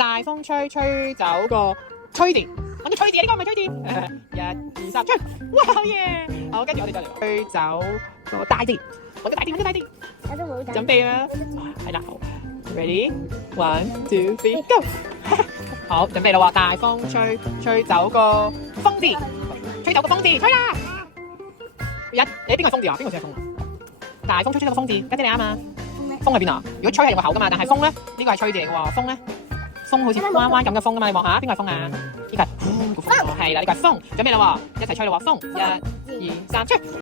大風吹，吹走個吹字，揾個吹字啊！呢個唔係吹字。1、2、3，吹！哇，好嘢！好，跟住我哋再嚟吹走個大字，揾個大字，揾個大字。我都冇準備啦，係啦，好 ，ready，1、2、3，go！ 好，準備啦喎，大風吹，吹走個風字，吹走個風字，吹啦！你邊個風字啊？邊個寫風啊？大風吹，吹走個風字，家姐你啱啊！風喺邊啊？如果吹係用個口噶嘛，但係風咧，呢個係吹字嚟嘅喎，風咧，風好似彎彎咁嘅風噶嘛，你望下，邊個係風啊？呢個係呼個風，係啦，呢個係風，準備啦喎，一齊吹啦喎，風，1、2、3，吹！